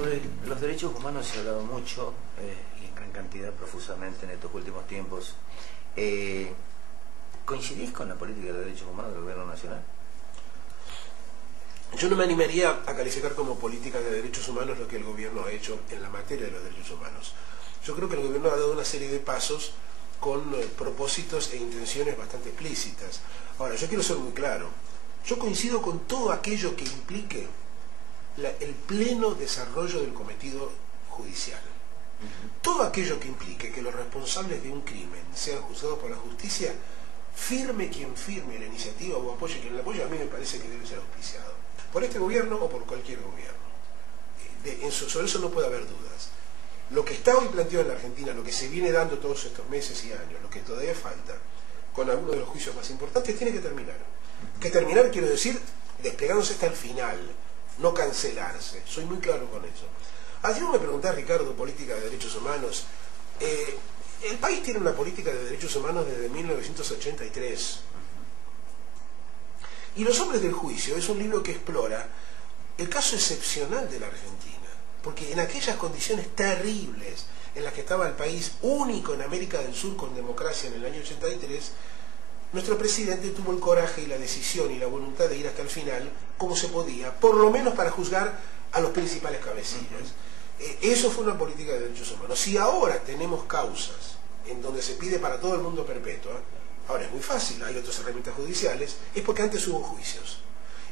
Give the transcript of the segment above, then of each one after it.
Sobre los derechos humanos se ha hablado mucho y en gran cantidad, profusamente en estos últimos tiempos. ¿Coincidís con la política de derechos humanos del gobierno nacional? Yo no me animaría a calificar como política de derechos humanos lo que el gobierno ha hecho en la materia de los derechos humanos. Yo creo que el gobierno ha dado una serie de pasos con propósitos e intenciones bastante explícitas. Ahora, yo quiero ser muy claro. Yo coincido con todo aquello que implique el pleno desarrollo del cometido judicial. Todo aquello que implique que los responsables de un crimen sean juzgados por la justicia, firme quien firme la iniciativa o apoye quien la apoye, a mí me parece que debe ser auspiciado por este gobierno o por cualquier gobierno. Sobre eso no puede haber dudas. Lo que está hoy planteado en la Argentina, lo que se viene dando todos estos meses y años, lo que todavía falta, con algunos de los juicios más importantes, tiene que terminar. Que terminar, quiero decir, desplegándose hasta el final, no cancelarse. Soy muy claro con eso. Ayer me preguntás, Ricardo, política de derechos humanos. El país tiene una política de derechos humanos desde 1983. Y Los hombres del juicio es un libro que explora el caso excepcional de la Argentina, porque en aquellas condiciones terribles en las que estaba el país único en América del Sur con democracia en el año 83, nuestro presidente tuvo el coraje y la decisión y la voluntad de ir hasta el final, como se podía, por lo menos para juzgar a los principales cabecillas. Eso fue una política de derechos humanos. Si ahora tenemos causas en donde se pide para todo el mundo perpetua, ahora es muy fácil, hay otras herramientas judiciales, es porque antes hubo juicios.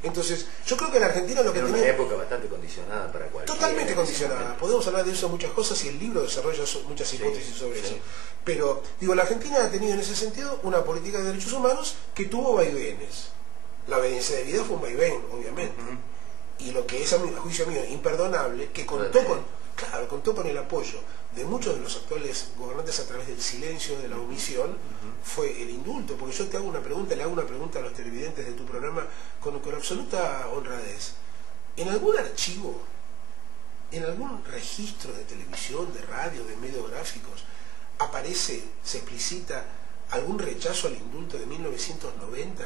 Entonces, yo creo que en la Argentina lo que tenía... una época bastante condicionada para cualquiera. Totalmente condicionada. Podemos hablar de eso muchas cosas y el libro desarrolla muchas hipótesis sobre eso. Pero, digo, la Argentina ha tenido en ese sentido una política de derechos humanos que tuvo vaivenes. La obediencia de vida fue un vaivén, obviamente. Y lo que es, a juicio mío, imperdonable, que contó con el apoyo de muchos de los actuales gobernantes a través del silencio, de la omisión, fue el indulto. Porque yo te hago una pregunta, le hago una pregunta a los televidentes de tu programa con absoluta honradez. ¿En algún archivo, en algún registro de televisión, de radio, de medios gráficos, aparece, se explicita algún rechazo al indulto de 1990,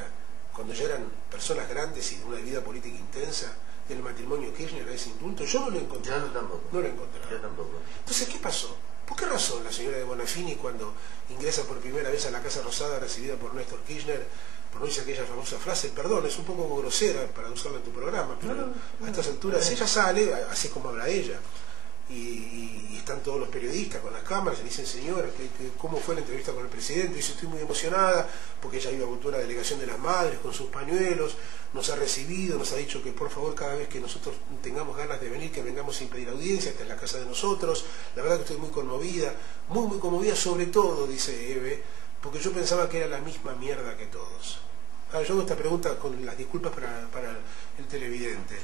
cuando ya eran personas grandes y de una vida política intensa, del matrimonio Kirchner a ese indulto? Yo no lo he encontrado. Yo tampoco. No lo he encontrado. Yo tampoco. Entonces, ¿qué pasó? ¿Por qué razón la señora de Bonafini, cuando ingresa por primera vez a la Casa Rosada recibida por Néstor Kirchner, pronuncia aquella famosa frase, perdón, es un poco grosera para usarla en tu programa, pero a estas alturas ella sale, así como habla ella, y están todos los periodistas con las cámaras y dicen, señora, ¿cómo fue la entrevista con el presidente? Dice, estoy muy emocionada porque ella iba a una delegación de las madres con sus pañuelos, nos ha recibido, nos ha dicho que por favor cada vez que nosotros tengamos ganas de venir, que vengamos sin pedir audiencia, esta es la casa de nosotros. La verdad que estoy muy conmovida, muy conmovida, sobre todo, dice Eve, porque yo pensaba que era la misma mierda que todos. Ahora, yo hago esta pregunta con las disculpas para el televidente.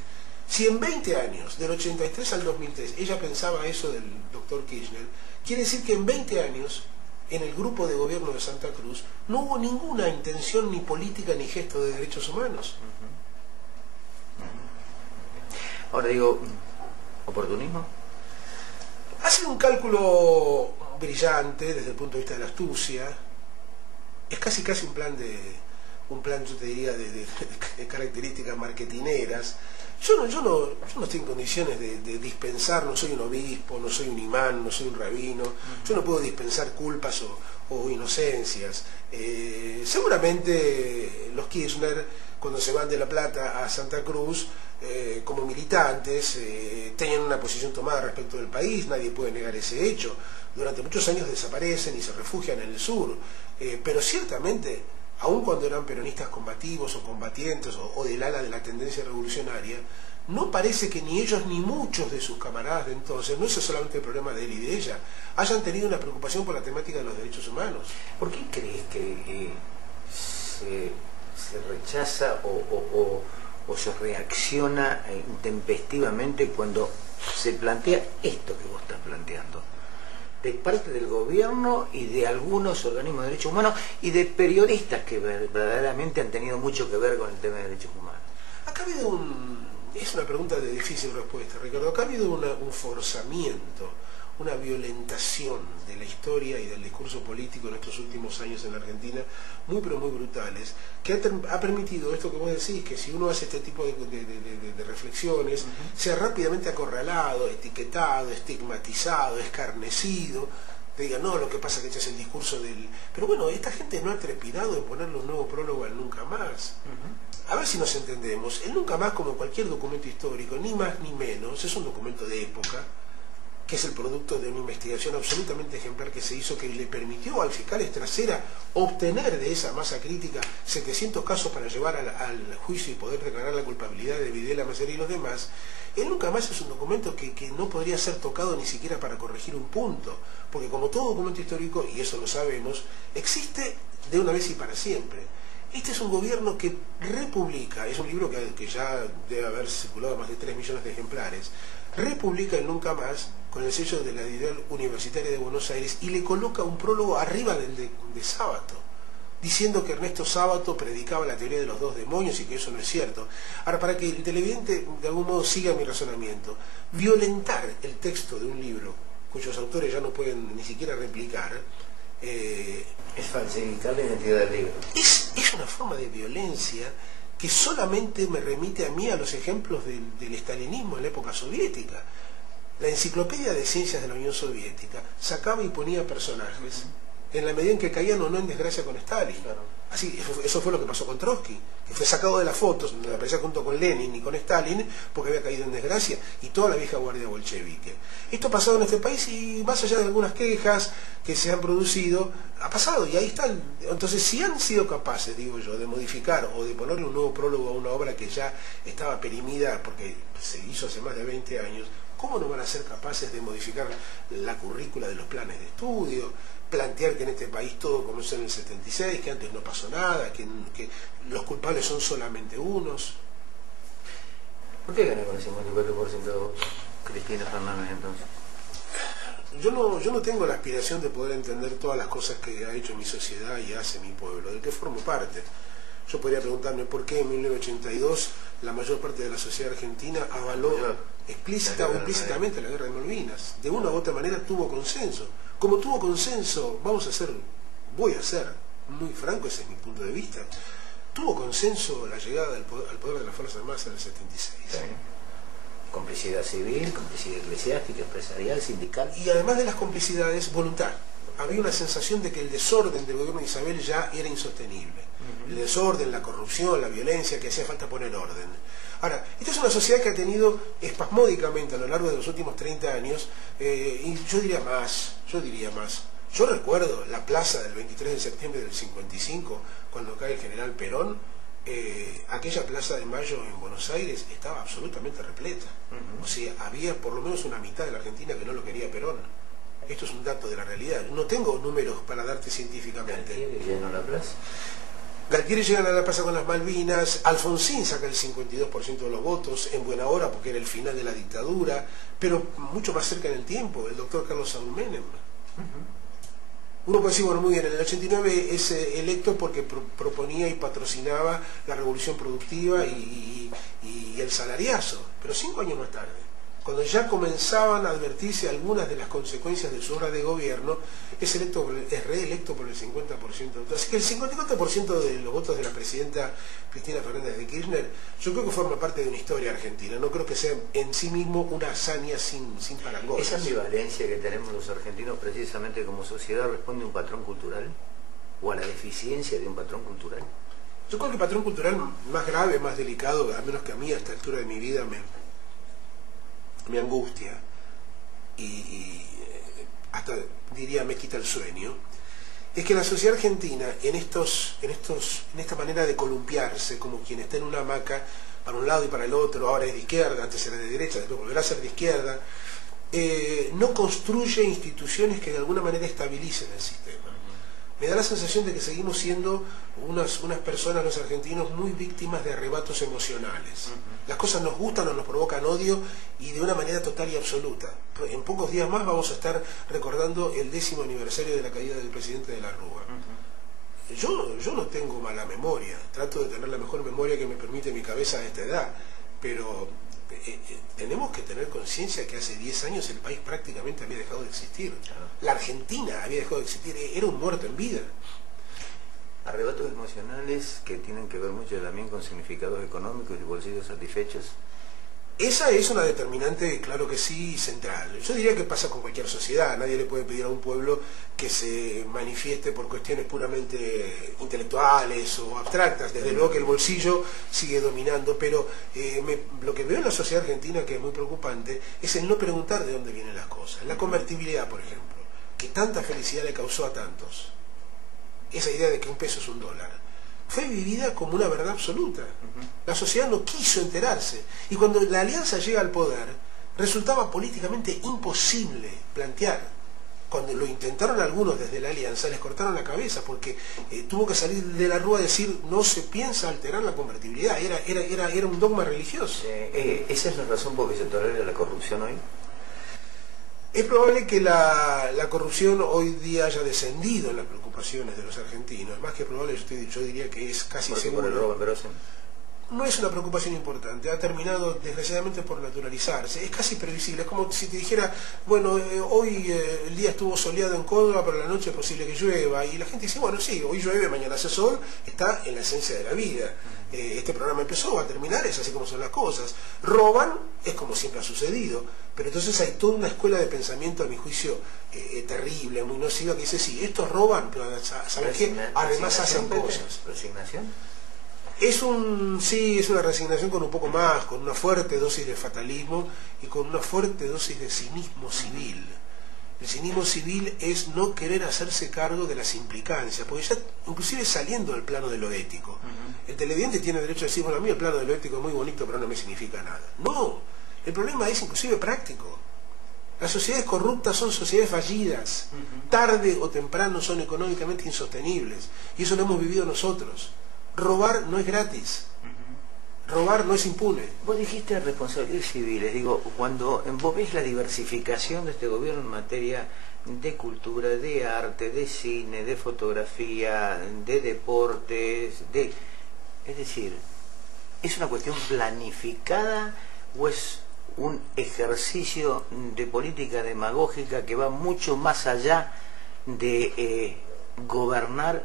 Si en 20 años, del 83 al 2003, ella pensaba eso del doctor Kirchner, quiere decir que en 20 años, en el grupo de gobierno de Santa Cruz, no hubo ninguna intención, ni política, ni gesto de derechos humanos. Ahora digo, ¿oportunismo? Hace un cálculo brillante desde el punto de vista de la astucia. Es casi un plan, yo te diría, de características marketineras. Yo no estoy en condiciones de dispensar, no soy un obispo, no soy un imán, no soy un rabino, yo no puedo dispensar culpas o inocencias. Seguramente los Kirchner, cuando se van de La Plata a Santa Cruz, como militantes, tenían una posición tomada respecto del país, nadie puede negar ese hecho. Durante muchos años desaparecen y se refugian en el sur, pero ciertamente, aun cuando eran peronistas combativos o combatientes o del ala de la tendencia revolucionaria, no parece que ni ellos ni muchos de sus camaradas de entonces, no es solamente el problema de él y de ella, hayan tenido una preocupación por la temática de los derechos humanos. ¿Por qué crees que se rechaza o se reacciona intempestivamente cuando se plantea esto que vos estás planteando? De parte del gobierno y de algunos organismos de derechos humanos y de periodistas que verdaderamente han tenido mucho que ver con el tema de derechos humanos. Acá ha habido es una pregunta de difícil respuesta, Ricardo. Acá ha habido un forzamiento, una violentación de la historia y del discurso político en estos últimos años en la Argentina, muy pero muy brutales, que ha permitido esto que vos decís, que si uno hace este tipo de reflexiones, sea rápidamente acorralado, etiquetado, estigmatizado, escarnecido, te digan, no, lo que pasa es que este es el discurso del... Pero bueno, esta gente no ha trepidado en ponerle un nuevo prólogo al Nunca Más. A ver si nos entendemos. El Nunca Más, como cualquier documento histórico, ni más ni menos, es un documento de época, que es el producto de una investigación absolutamente ejemplar que se hizo, que le permitió al fiscal Estracera obtener de esa masa crítica 700 casos para llevar al juicio y poder declarar la culpabilidad de Videla, Massera y los demás. El Nunca Más es un documento que no podría ser tocado ni siquiera para corregir un punto, porque como todo documento histórico, y eso lo sabemos, existe de una vez y para siempre. Este es un gobierno que republica, es un libro que ya debe haber circulado más de 3 millones de ejemplares, republica el Nunca Más con el sello de la editorial Universitaria de Buenos Aires y le coloca un prólogo arriba del de Sábato, diciendo que Ernesto Sábato predicaba la teoría de los 2 demonios y que eso no es cierto. Ahora, para que el televidente de algún modo siga mi razonamiento, violentar el texto de un libro cuyos autores ya no pueden ni siquiera replicar, es falsificar la identidad del libro. Es una forma de violencia que solamente me remite a mí a los ejemplos del estalinismo en la época soviética. La Enciclopedia de Ciencias de la Unión Soviética sacaba y ponía personajes en la medida en que caían o no en desgracia con Stalin. Claro. Así, eso fue lo que pasó con Trotsky, que fue sacado de las fotos, donde aparecía junto con Lenin y con Stalin, porque había caído en desgracia, y toda la vieja guardia bolchevique. Esto ha pasado en este país y más allá de algunas quejas que se han producido, ha pasado y ahí está. Entonces, si han sido capaces, digo yo, de modificar o de ponerle un nuevo prólogo a una obra que ya estaba perimida porque se hizo hace más de 20 años, ¿cómo no van a ser capaces de modificar la currícula de los planes de estudio? Plantear que en este país todo comenzó en el 76, que antes no pasó nada, que los culpables son solamente unos. ¿Por qué gana con el 54% de votos Cristina Fernández entonces? Yo no tengo la aspiración de poder entender todas las cosas que ha hecho mi sociedad y hace mi pueblo, del que formo parte. Yo podría preguntarme por qué en 1982 la mayor parte de la sociedad argentina avaló explícita o implícitamente la guerra de Malvinas. De una u otra manera tuvo consenso. Como tuvo consenso, voy a ser muy franco, ese es mi punto de vista, tuvo consenso la llegada al poder de las Fuerzas Armadas en el 76. Sí. Complicidad civil, complicidad eclesiástica, empresarial, sindical. Y además de las complicidades, voluntad. Había una sensación de que el desorden del gobierno de Isabel ya era insostenible. El desorden, la corrupción, la violencia, que hacía falta poner orden. Ahora, esta es una sociedad que ha tenido espasmódicamente a lo largo de los últimos 30 años, y yo diría más. Yo recuerdo la plaza del 23 de septiembre del 55, cuando cae el general Perón, aquella plaza de Mayo en Buenos Aires estaba absolutamente repleta. O sea, había por lo menos una mitad de la Argentina que no lo quería Perón. Esto es un dato de la realidad. No tengo números para darte científicamente. ¿Galtieri llenó la plaza? Galtieri llega a la plaza con las Malvinas, Alfonsín saca el 52% de los votos, en buena hora porque era el final de la dictadura, pero mucho más cerca en el tiempo, el doctor Carlos Saúl Menem. Uno puede decir, bueno, muy bien, en el 89 es electo porque proponía y patrocinaba la revolución productiva y el salariazo, pero 5 años más tarde, cuando ya comenzaban a advertirse algunas de las consecuencias de su obra de gobierno, es reelecto por el 50%. Así que el 54% de los votos de la presidenta Cristina Fernández de Kirchner, yo creo que forma parte de una historia argentina. No creo que sea en sí mismo una hazaña sin parangones. ¿Esa ambivalencia que tenemos los argentinos precisamente como sociedad responde a un patrón cultural? ¿O a la deficiencia de un patrón cultural? Yo creo que el patrón cultural más grave, más delicado, al menos que a mí a esta altura de mi vida me angustia y hasta diría me quita el sueño, es que la sociedad argentina en esta manera de columpiarse como quien está en una hamaca para un lado y para el otro, ahora es de izquierda, antes era de derecha, después volverá a ser de izquierda, no construye instituciones que de alguna manera estabilicen el sistema. Me da la sensación de que seguimos siendo unas personas, los argentinos, muy víctimas de arrebatos emocionales. Las cosas nos gustan o nos provocan odio y de una manera total y absoluta. En pocos días más vamos a estar recordando el 10º aniversario de la caída del presidente de la Rúa. Yo no tengo mala memoria, trato de tener la mejor memoria que me permite mi cabeza a esta edad, pero tenemos que tener conciencia que hace 10 años el país prácticamente había dejado de existir. La Argentina había dejado de existir, era un muerto en vida. Arrebatos emocionales que tienen que ver mucho también con significados económicos y bolsillos satisfechos. Esa es una determinante, claro que sí, central. Yo diría que pasa con cualquier sociedad. Nadie le puede pedir a un pueblo que se manifieste por cuestiones puramente intelectuales o abstractas. Desde luego que el bolsillo sigue dominando, pero lo que veo en la sociedad argentina que es muy preocupante es el no preguntar de dónde vienen las cosas. La convertibilidad, por ejemplo, que tanta felicidad le causó a tantos. Esa idea de que un peso es un dólar fue vivida como una verdad absoluta. La sociedad no quiso enterarse. Y cuando la alianza llega al poder, resultaba políticamente imposible plantear. Cuando lo intentaron algunos desde la alianza, les cortaron la cabeza, porque tuvo que salir de la rúa a decir, no se piensa alterar la convertibilidad. Era un dogma religioso. ¿Esa es la razón por que se tolera la corrupción hoy? Es probable que la corrupción hoy día haya descendido en las preocupaciones de los argentinos. Más que probable, yo diría que es casi seguro. ¿Por el robo en Verosen? No es una preocupación importante, ha terminado desgraciadamente por naturalizarse. Es casi previsible, es como si te dijera, bueno, hoy el día estuvo soleado en Córdoba, pero la noche es posible que llueva. Y la gente dice, bueno, sí, hoy llueve, mañana hace sol, está en la esencia de la vida. Este programa empezó, va a terminar, es así como son las cosas. Roban, es como siempre ha sucedido, pero entonces hay toda una escuela de pensamiento, a mi juicio, terrible, muy nociva, que dice, sí, estos roban, pero ¿saben qué? Además hacen cosas. ¿Resignación? Sí, es una resignación con un poco más, con una fuerte dosis de fatalismo y con una fuerte dosis de cinismo civil. El cinismo civil es no querer hacerse cargo de las implicancias, porque ya inclusive saliendo del plano de lo ético. El televidente tiene derecho a decir, bueno, a mí el plano de lo ético es muy bonito, pero no me significa nada. No, el problema es inclusive práctico. Las sociedades corruptas son sociedades fallidas. Tarde o temprano son económicamente insostenibles. Y eso lo hemos vivido nosotros. Robar no es gratis. Robar no es impune. Vos dijiste responsabilidades civiles. Digo, cuando vos ves la diversificación de este gobierno en materia de cultura, de arte, de cine, de fotografía, de deportes, es decir, ¿es una cuestión planificada o es un ejercicio de política demagógica que va mucho más allá de gobernar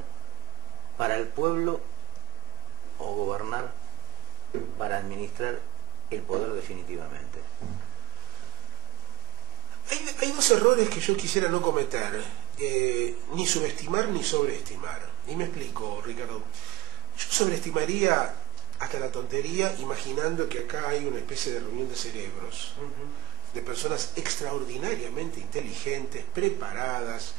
para el pueblo o gobernar para administrar el poder definitivamente? Hay dos errores que yo quisiera no cometer, ni subestimar ni sobreestimar. Y me explico, Ricardo. Yo sobreestimaría hasta la tontería imaginando que acá hay una especie de reunión de cerebros, de personas extraordinariamente inteligentes, preparadas,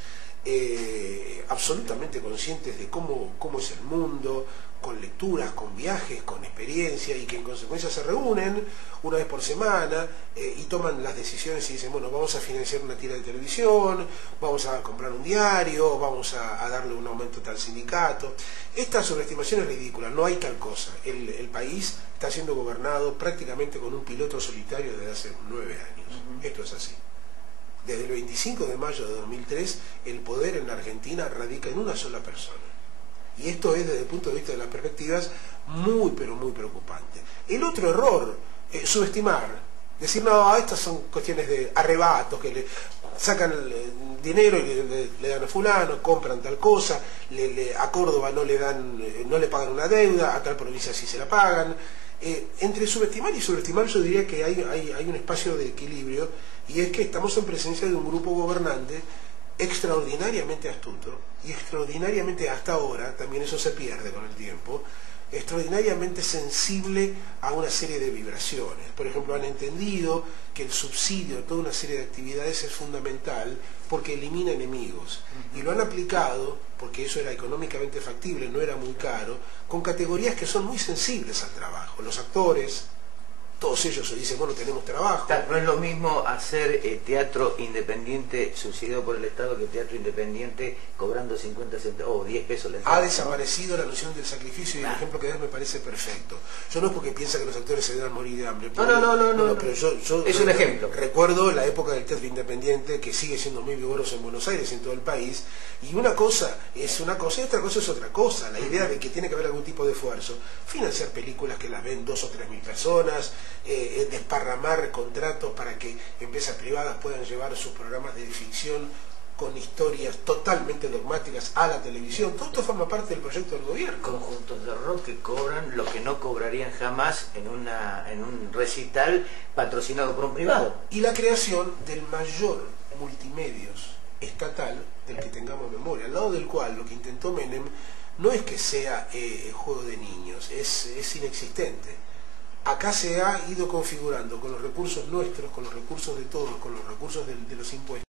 absolutamente conscientes de cómo es el mundo, con lecturas, con viajes, con experiencia, y que en consecuencia se reúnen una vez por semana y toman las decisiones y dicen, bueno, vamos a financiar una tira de televisión, vamos a comprar un diario, vamos a darle un aumento a tal sindicato. Esta sobreestimación es ridícula, no hay tal cosa. El país está siendo gobernado prácticamente con un piloto solitario desde hace 9 años. Esto es así. Desde el 25 de mayo de 2003, el poder en la Argentina radica en una sola persona. Y esto es, desde el punto de vista de las perspectivas, muy, pero muy preocupante. El otro error, subestimar. Decir, no, estas son cuestiones de arrebatos, que le sacan el dinero y le dan a fulano, compran tal cosa, a Córdoba no le pagan una deuda, a tal provincia sí se la pagan. Entre subestimar y sobreestimar yo diría que hay un espacio de equilibrio, y es que estamos en presencia de un grupo gobernante extraordinariamente astuto y extraordinariamente, hasta ahora, también eso se pierde con el tiempo, extraordinariamente sensible a una serie de vibraciones. Por ejemplo, han entendido que el subsidio de toda una serie de actividades es fundamental porque elimina enemigos, y lo han aplicado, porque eso era económicamente factible, no era muy caro, con categorías que son muy sensibles al trabajo. Los actores, todos ellos se dicen, bueno, tenemos trabajo. No es lo mismo hacer teatro independiente subsidiado por el Estado que teatro independiente cobrando 50 centavos o 10 pesos la entrada. Ha desaparecido la noción del sacrificio, y el ejemplo que das me parece perfecto. Yo no es porque piensa que los actores se deben morir de hambre. No, pero yo es un ejemplo. Recuerdo la época del teatro independiente, que sigue siendo muy vigoroso en Buenos Aires y en todo el país, y una cosa es una cosa y otra cosa es otra cosa. La idea de que tiene que haber algún tipo de esfuerzo, financiar películas que las ven 2 o 3 mil personas, desparramar contratos para que empresas privadas puedan llevar sus programas de ficción con historias totalmente dogmáticas a la televisión. Todo esto forma parte del proyecto del gobierno. Conjuntos de rock que cobran lo que no cobrarían jamás en un recital patrocinado por un privado. Y la creación del mayor multimedios estatal del que tengamos memoria, al lado del cual lo que intentó Menem no es que sea juego de niños, es inexistente. Acá se ha ido configurando con los recursos nuestros, con los recursos de todos, con los recursos de los impuestos,